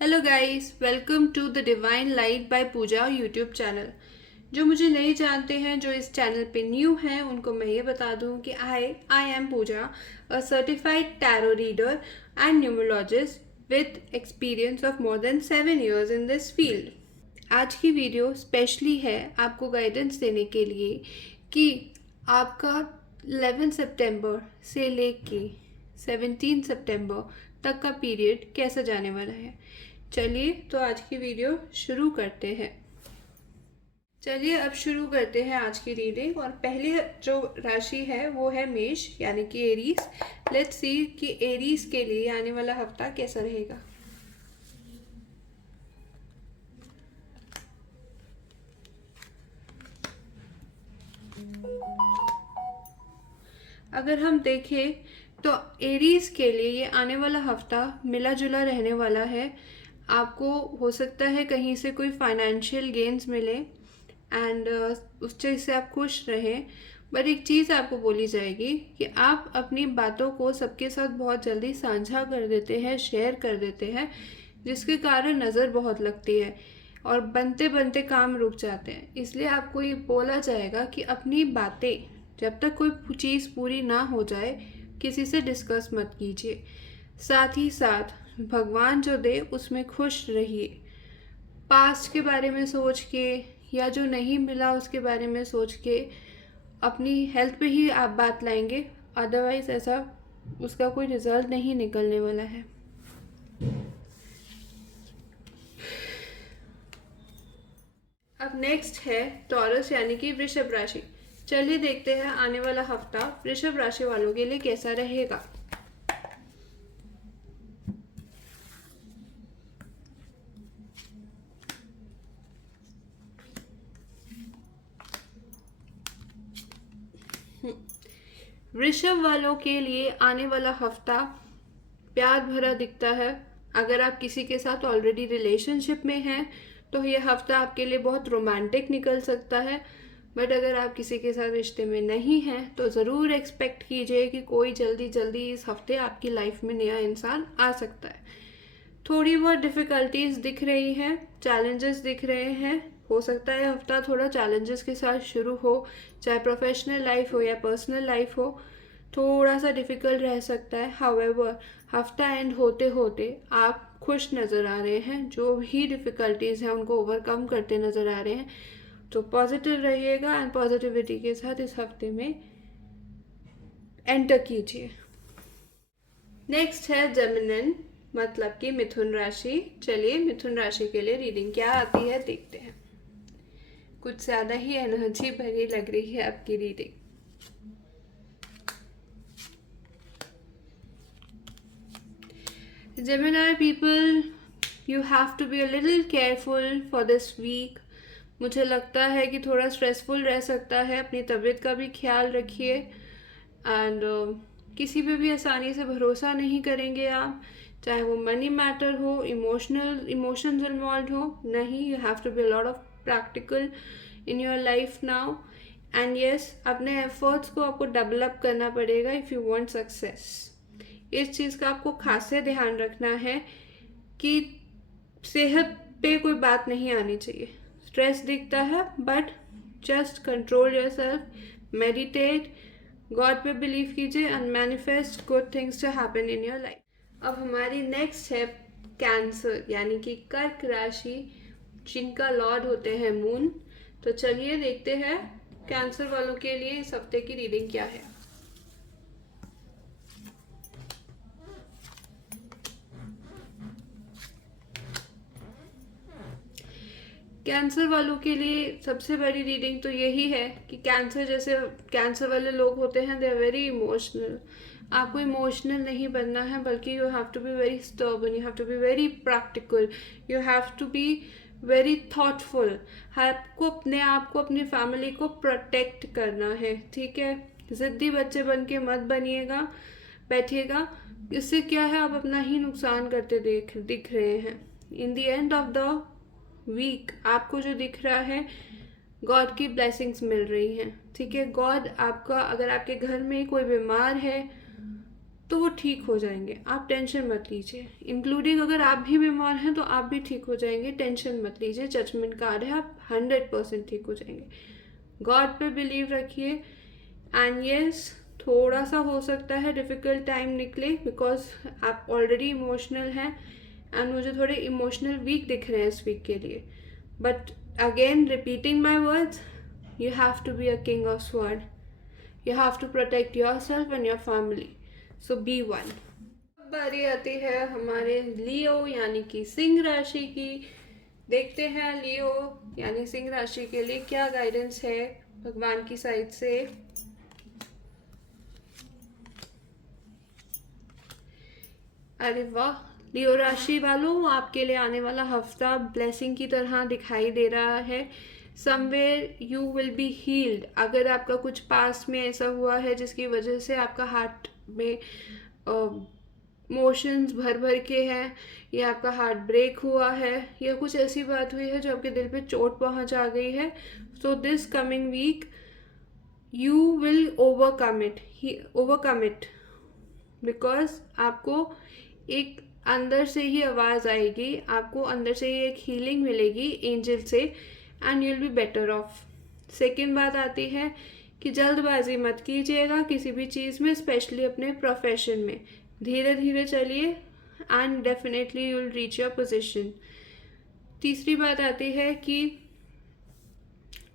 Hello guys, welcome to the Divine Light by Puja YouTube channel. जो मुझे नहीं जानते हैं, जो इस चैनल पे न्यू हैं, उनको मैं ये बता दूं कि I am Puja, a certified tarot reader and numerologist with experience of more than 7 years in this field. आज की वीडियो स्पेशली है आपको गाइडेंस देने के लिए कि आपका 11 सितंबर से लेके 17 सितंबर तक का पीरियड कैसा जाने वाला है। चलिए तो आज की वीडियो शुरू करते हैं। चलिए अब शुरू करते हैं आज की रीडिंग। और पहली जो राशि है वो है मेष यानी कि एरीज। लेट्स सी कि एरीज के लिए आने वाला हफ्ता कैसा रहेगा। अगर हम देखें तो एरीज के लिए ये आने वाला हफ्ता मिला जुला रहने वाला है। आपको हो सकता है कहीं से कोई फाइनेंशियल गेन्स मिले एंड उस चीज़ से आप खुश रहें। बट एक चीज़ आपको बोली जाएगी कि आप अपनी बातों को सबके साथ बहुत जल्दी साझा कर देते हैं, शेयर कर देते हैं, जिसके कारण नज़र बहुत लगती है और बनते बनते काम रुक जाते हैं। इसलिए आपको ये बोला जाएगा कि अपनी बातें जब तक कोई चीज़ पूरी ना हो जाए किसी से डिस्कस मत कीजिए। साथ ही साथ भगवान जो दे उसमें खुश रहिए। पास्ट के बारे में सोच के या जो नहीं मिला उसके बारे में सोच के अपनी हेल्थ पे ही आप बात लाएंगे, अदरवाइज ऐसा उसका कोई रिजल्ट नहीं निकलने वाला है। अब नेक्स्ट है टॉरस यानी कि वृषभ राशि। चलिए देखते हैं आने वाला हफ्ता वृषभ राशि वालों के लिए कैसा रहेगा। वृषभ वालों के लिए आने वाला हफ्ता प्यार भरा दिखता है। अगर आप किसी के साथ ऑलरेडी रिलेशनशिप में हैं तो यह हफ्ता आपके लिए बहुत रोमांटिक निकल सकता है। बट अगर आप किसी के साथ रिश्ते में नहीं हैं तो ज़रूर एक्सपेक्ट कीजिए कि कोई जल्दी जल्दी इस हफ्ते आपकी लाइफ में नया इंसान आ सकता है। थोड़ी बहुत डिफ़िकल्टीज दिख रही हैं, चैलेंजेस दिख रहे हैं। हो सकता है हफ्ता थोड़ा चैलेंजेस के साथ शुरू हो, चाहे प्रोफेशनल लाइफ हो या पर्सनल लाइफ हो, थोड़ा सा डिफ़िकल्ट रह सकता है। हाउएवर हफ्ता एंड होते होते आप खुश नज़र आ रहे हैं, जो भी डिफ़िकल्टीज़ हैं उनको ओवरकम करते नज़र आ रहे हैं। तो पॉजिटिव रहिएगा एंड पॉजिटिविटी के साथ इस हफ्ते में एंटर कीजिए। नेक्स्ट है जेमिनी मतलब कि मिथुन राशि। चलिए मिथुन राशि के लिए रीडिंग क्या आती है देखते हैं। कुछ ज़्यादा ही एनर्जी भरी लग रही है आपकी reading. Gemini people, you have to be a little careful for this week। मुझे लगता है कि थोड़ा स्ट्रेसफुल रह सकता है, अपनी तबीयत का भी ख्याल रखिए एंड किसी पे भी आसानी से भरोसा नहीं करेंगे आप, चाहे वो मनी मैटर हो, इमोशंस इन्वॉल्व हो। नहीं, you have to be a lot of practical in your life now and yes, अपने एफर्ट्स को आपको डेवलप करना पड़ेगा इफ़ यू वांट सक्सेस। इस चीज़ का आपको खास से ध्यान रखना है कि सेहत पे कोई बात नहीं आनी चाहिए। स्ट्रेस दिखता है but just control your self, meditate, god पे बिलीव कीजिए and manifest good things to happen in your life. अब हमारी नेक्स्ट है कैंसर यानी कि कर्क राशि, जिनका लॉर्ड होते हैं मून। तो चलिए देखते हैं कैंसर वालों के लिए इस हफ्ते की रीडिंग क्या है। कैंसर वालों के लिए सबसे बड़ी रीडिंग तो यही है कि कैंसर वाले लोग होते हैं, दे आर वेरी इमोशनल। आपको इमोशनल नहीं बनना है, बल्कि you have to be very stubborn, you have to be very practical, you have to be very thoughtful. आपको अपने आप को, अपनी फैमिली को प्रोटेक्ट करना है, ठीक है। ज़िद्दी बच्चे बन के मत बनिएगा, बैठिएगा। इससे क्या है, आप अपना ही नुकसान करते दिख रहे हैं। In the end of the week आपको जो दिख रहा है, गॉड की ब्लेसिंग्स मिल रही हैं, ठीक है। गॉड आपका, अगर आपके घर में कोई बीमार है तो वो ठीक हो जाएंगे, आप टेंशन मत लीजिए। इंक्लूडिंग अगर आप भी बीमार हैं तो आप भी ठीक हो जाएंगे, टेंशन मत लीजिए। जजमेंट कार्ड है, आप 100% ठीक हो जाएंगे। गॉड पे बिलीव रखिए। एंड यस, थोड़ा सा हो सकता है डिफ़िकल्ट टाइम निकले बिकॉज आप ऑलरेडी इमोशनल हैं एंड मुझे थोड़े इमोशनल वीक दिख रहे हैं इस वीक के लिए। But again repeating my words, you have to be a king of sword. You have to protect yourself and your family. So be one. अब बारी आती है हमारे लियो यानी कि सिंह राशि की। देखते हैं लियो यानी सिंह राशि के लिए क्या गाइडेंस है भगवान की साइड से। अरे वाह, लियो राशि वालों, आपके लिए आने वाला हफ्ता ब्लेसिंग की तरह दिखाई दे रहा है। Somewhere you will be healed. अगर आपका कुछ पास में ऐसा हुआ है जिसकी वजह से आपका हार्ट में मोशंस भर भर के हैं, या आपका हार्ट ब्रेक हुआ है, या कुछ ऐसी बात हुई है जो आपके दिल पे चोट पहुंच आ गई है, so this coming week you will overcome it because आपको एक अंदर से ही आवाज़ आएगी, आपको अंदर से ही एक हीलिंग मिलेगी एंजल से and you will be better of. Second बात आती है कि जल्दबाजी मत कीजिएगा किसी भी चीज़ में, स्पेशली अपने प्रोफेशन में। धीरे धीरे चलिए and definitely you will reach your position. तीसरी बात आती है कि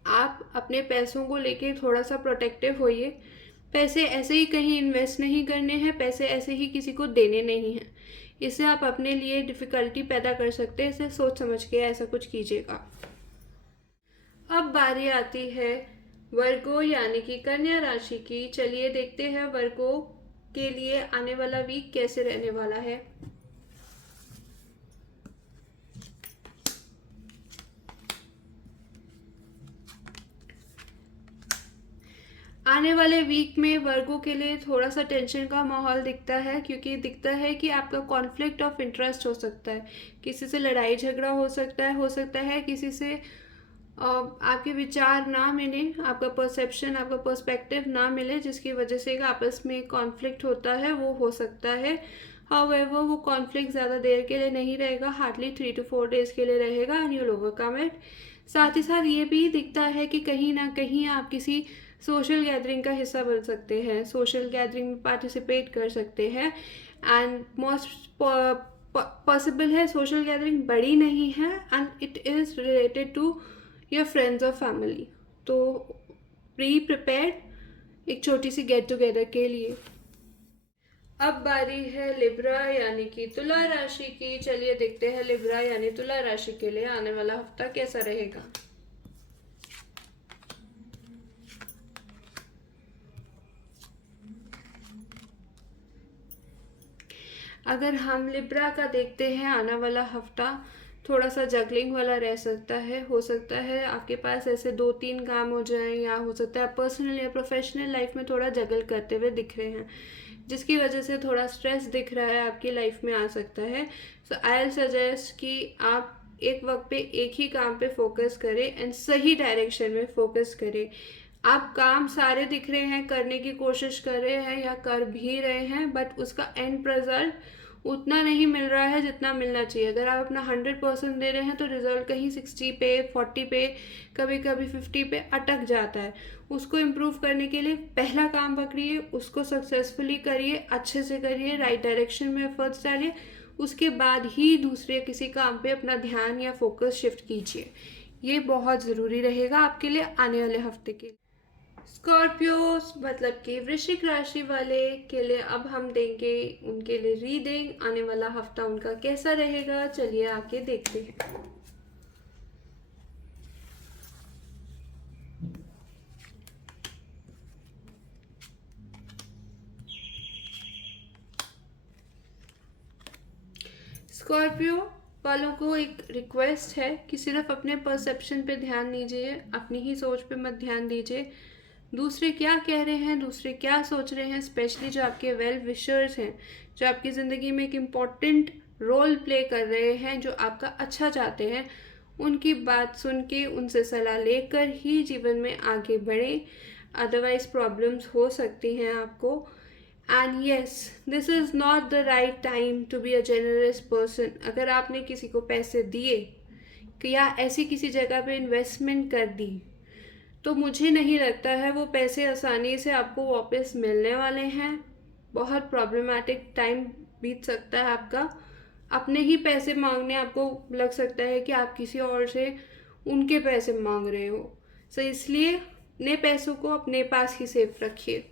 आप अपने पैसों को लेके थोड़ा सा प्रोटेक्टिव होइए। पैसे ऐसे ही कहीं इन्वेस्ट नहीं करने हैं, पैसे ऐसे ही किसी को देने नहीं हैं। इससे आप अपने लिए डिफ़िकल्टी पैदा कर सकते हैं, इसे सोच समझ के ऐसा कुछ कीजिएगा। अब बारी आती है वर्गो यानी कि कन्या राशि की। चलिए देखते हैं वर्गो के लिए आने वाला वीक कैसे रहने वाला है। आने वाले वीक में वर्गो के लिए थोड़ा सा टेंशन का माहौल दिखता है, क्योंकि दिखता है कि आपका कॉन्फ्लिक्ट ऑफ इंटरेस्ट हो सकता है, किसी से लड़ाई झगड़ा हो सकता है किसी से आपके विचार ना मिले, आपका परसेप्शन, आपका पर्सपेक्टिव ना मिले, जिसकी वजह से आपस में कॉन्फ्लिक्ट होता है, वो हो सकता है। हाउएवर वो कॉन्फ्लिक्ट ज़्यादा देर के लिए नहीं रहेगा, हार्डली 3 to 4 days के लिए रहेगा and you will overcome it. साथ ही साथ ये भी दिखता है कि कहीं ना कहीं आप किसी सोशल गैदरिंग का हिस्सा बन सकते हैं, सोशल गैदरिंग में पार्टिसिपेट कर सकते हैं एंड मोस्ट पॉसिबल है सोशल गैदरिंग बड़ी नहीं है and it is related to your friends और फैमिली। तो प्री प्रिपेयर्ड एक छोटी सी गेट टुगेदर के लिए। अब बारी है लिब्रा यानी कि तुला राशि की। चलिए देखते हैं लिब्रा यानी तुला राशि के लिए आने वाला हफ्ता कैसा रहेगा। अगर हम लिब्रा का देखते हैं आने वाला हफ्ता थोड़ा सा जगलिंग वाला रह सकता है। हो सकता है आपके पास ऐसे 2-3 काम हो जाएं, या हो सकता है पर्सनल या प्रोफेशनल लाइफ में थोड़ा जगल करते हुए दिख रहे हैं, जिसकी वजह से थोड़ा स्ट्रेस दिख रहा है आपकी लाइफ में आ सकता है। सो आई विल सजेस्ट कि आप एक वक्त पे एक ही काम पे फोकस करें एंड सही डायरेक्शन में फोकस करें। आप काम सारे दिख रहे हैं, करने की कोशिश कर रहे हैं या कर भी रहे हैं, बट उसका एंड रिजल्ट उतना नहीं मिल रहा है जितना मिलना चाहिए। अगर आप अपना 100% दे रहे हैं तो रिजल्ट कहीं 60 पे, 40 पे, कभी कभी 50 पे अटक जाता है। उसको इम्प्रूव करने के लिए पहला काम पकड़िए, उसको सक्सेसफुली करिए, अच्छे से करिए, राइट डायरेक्शन में एफर्ट्स डालिए, उसके बाद ही दूसरे किसी काम पे अपना ध्यान या फोकस शिफ्ट कीजिए। ये बहुत ज़रूरी रहेगा आपके लिए आने वाले हफ्ते के। स्कॉर्पियो मतलब कि वृश्चिक राशि वाले के लिए अब हम देंगे उनके लिए रीडिंग, आने वाला हफ्ता उनका कैसा रहेगा। चलिए आके देखते हैं। स्कॉर्पियो वालों को एक रिक्वेस्ट है कि सिर्फ अपने परसेप्शन पे ध्यान दीजिए, अपनी ही सोच पे मत ध्यान दीजिए। दूसरे क्या कह रहे हैं, दूसरे क्या सोच रहे हैं, स्पेशली जो आपके वेल विशर्स हैं, जो आपकी ज़िंदगी में एक इम्पॉर्टेंट रोल प्ले कर रहे हैं, जो आपका अच्छा चाहते हैं, उनकी बात सुन के उनसे सलाह लेकर ही जीवन में आगे बढ़ें। अदरवाइज प्रॉब्लम्स हो सकती हैं आपको। And yes, this is not the right time to be a generous person. अगर आपने किसी को पैसे दिए कि या ऐसी किसी जगह पे इन्वेस्टमेंट कर दी, तो मुझे नहीं लगता है वो पैसे आसानी से आपको वापस मिलने वाले हैं. बहुत प्रॉब्लमेटिक टाइम बीत सकता है आपका. अपने ही पैसे मांगने आपको लग सकता है कि आप किसी और से उनके पैसे मांग रहे हो. सो इसलिए अपने पैसों को अपने पास ही सेफ रखिए.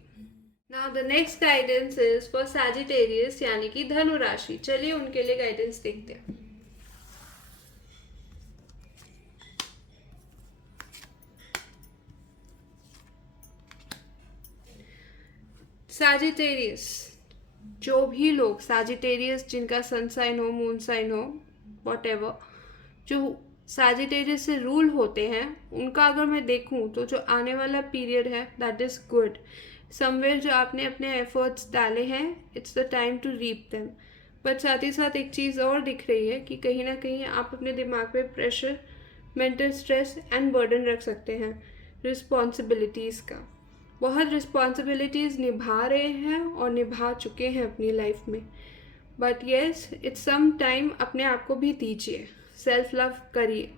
Now the next guidance is for Sagittarius यानी कि धनु राशि. चलिए उनके लिए गाइडेंस देखते हैं. सैजिटेरियस, जो भी लोग सैजिटेरियस जिनका सन साइन हो, मून साइन हो, वॉटेवर, जो सैजिटेरियस से रूल होते हैं, उनका अगर मैं देखूं तो जो आने वाला पीरियड है दैट इज़ गुड. समवेयर जो आपने अपने एफर्ट्स डाले हैं, it's the time to reap them. But साथ ही साथ एक चीज़ और दिख रही है कि कहीं ना कहीं आप अपने दिमाग पे pressure, mental stress and burden रख सकते हैं रिस्पॉन्सिबिलिटीज़ का. बहुत रिस्पॉन्सिबिलिटीज़ निभा रहे हैं और निभा चुके हैं अपनी लाइफ में. But yes, it's some time अपने आप को भी दीजिए, सेल्फ लव करिए.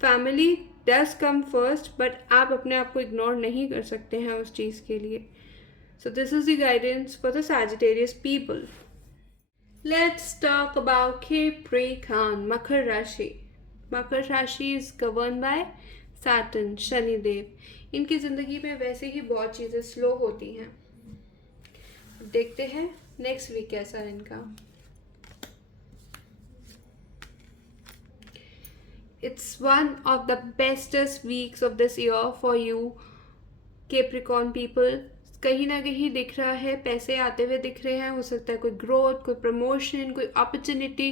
Family does come first, but आप अपने आप को इग्नोर नहीं कर सकते हैं उस चीज़ के लिए. So this is the guidance for the Sagittarius people. Let's talk about Capricorn, Makar rashi. Makar rashi is govern by Saturn, Shanidev. इनकी ज़िंदगी में वैसे ही बहुत चीज़ें स्लो होती हैं. देखते हैं नेक्स्ट वीक कैसा है इनका. It's one of the bestest weeks of this year for you Capricorn people. कहीं ना कहीं दिख रहा है, पैसे आते हुए दिख रहे हैं. हो सकता है कोई ग्रोथ, कोई प्रमोशन, कोई अपॉर्चुनिटी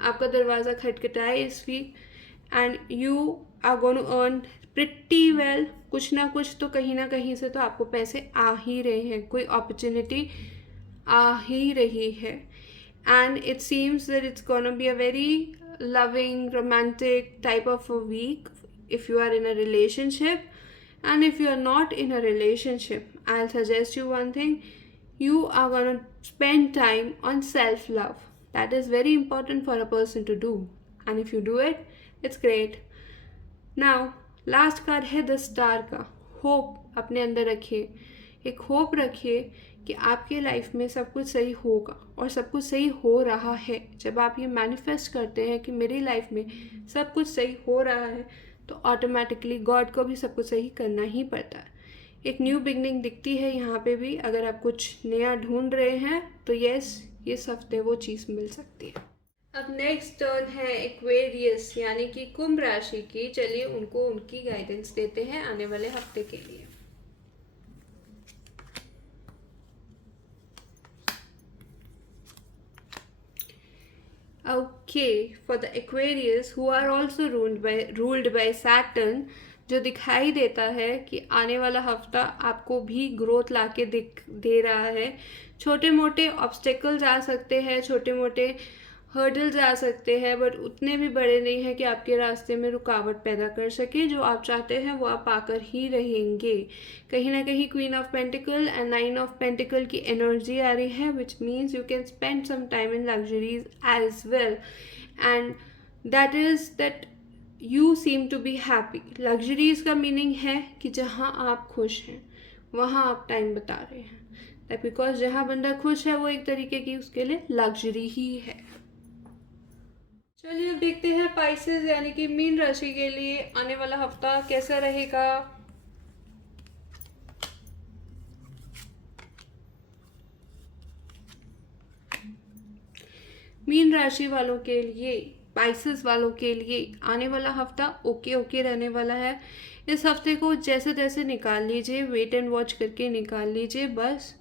आपका दरवाज़ा खटखटाए इस week. And you are going to earn pretty well. कुछ ना कुछ तो कहीं ना कहीं से तो आपको पैसे आ ही रहे हैं, कोई अपॉर्चुनिटी आ ही रही है. And it seems that it's gonna be a very loving, romantic type of a week if you are in a relationship. And if you are not in a relationship, I'll suggest you one thing. You are going to spend time on self-love. That is very important for a person to do. And if you do it, it's great. Now, last card है the star का. Hope अपने अंदर रखिए. एक hope रखिए कि आपके life में सब कुछ सही होगा और सब कुछ सही हो रहा है. जब आप ये मैनिफेस्ट करते हैं कि मेरी लाइफ में सब कुछ सही हो रहा है, तो ऑटोमेटिकली गॉड को भी सब कुछ सही करना ही पड़ता है. एक न्यू बिगनिंग दिखती है यहाँ पे भी. अगर आप कुछ नया ढूंढ रहे हैं तो यस, ये हफ्ते वो चीज़ मिल सकती है. अब नेक्स्ट टर्न है एक्वेरियस यानी कि कुंभ राशि की. चलिए उनको उनकी गाइडेंस देते हैं आने वाले हफ्ते के लिए. Okay, for the Aquarius who are also ruled by Saturn, जो दिखाई देता है कि आने वाला हफ्ता आपको भी ग्रोथ लाके दे रहा है. छोटे मोटे ऑब्स्टेकल्स आ सकते हैं, छोटे मोटे हर्डल्स आ सकते हैं, बट उतने भी बड़े नहीं हैं कि आपके रास्ते में रुकावट पैदा कर सके. जो आप चाहते हैं वो आप पाकर ही रहेंगे. कहीं ना कहीं queen of pentacle and nine of pentacle की एनर्जी आ रही है, which means you can spend some time in luxuries as well. And that is that you seem to be happy. Luxuries का मीनिंग है कि जहाँ आप खुश हैं वहाँ आप टाइम बता रहे हैं. दैट बिकॉज जहाँ बंदा खुश है वो एक तरीके की उसके लिए लग्जरी ही है. चलिए अब देखते हैं पाइसेस यानी कि मीन राशि के लिए आने वाला हफ्ता कैसा रहेगा. मीन राशि वालों के लिए, पाइसेस वालों के लिए आने वाला हफ्ता ओके रहने वाला है. इस हफ्ते को जैसे तैसे निकाल लीजिए, वेट एंड वॉच करके निकाल लीजिए. बस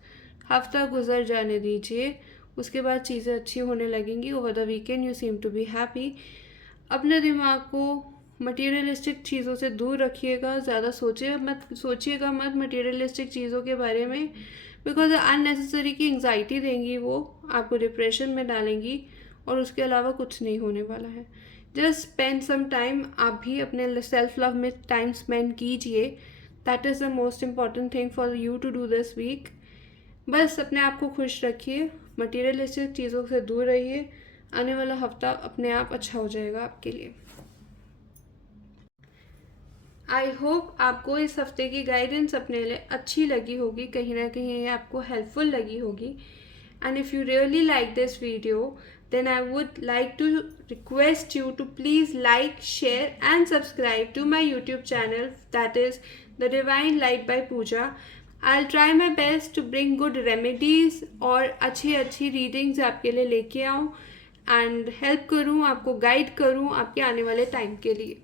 हफ्ता गुजर जाने दीजिए, उसके बाद चीज़ें अच्छी होने लगेंगी. Over the weekend you seem to be happy. अपने दिमाग को मटेरियलिस्टिक चीज़ों से दूर रखिएगा. ज़्यादा सोचिएगा मत मटेरियलिस्टिक चीज़ों के बारे में, बिकॉज अननेसेसरी की एंग्जाइटी देंगी, वो आपको डिप्रेशन में डालेंगी और उसके अलावा कुछ नहीं होने वाला है. Just spend some time. आप भी अपने सेल्फ लव में टाइम स्पेंड कीजिए. That is the most important thing for you to do this week. बस अपने आप को खुश रखिए, मटीरियलिस्टिक चीज़ों से दूर रहिए। आने वाला हफ्ता अपने आप अच्छा हो जाएगा आपके लिए। आई होप आपको इस हफ्ते की गाइडेंस अपने लिए अच्छी लगी होगी, कहीं ना कहीं ये आपको हेल्पफुल लगी होगी। And if you really like this video, then I would like to request you to please like, share and subscribe to my YouTube channel, that is The Divine Light by Pooja. I'll try my best to bring good remedies और अच्छी अच्छी readings आपके लिए लेके आऊँ and help करूँ, आपको guide करूँ आपके आने वाले टाइम के लिए।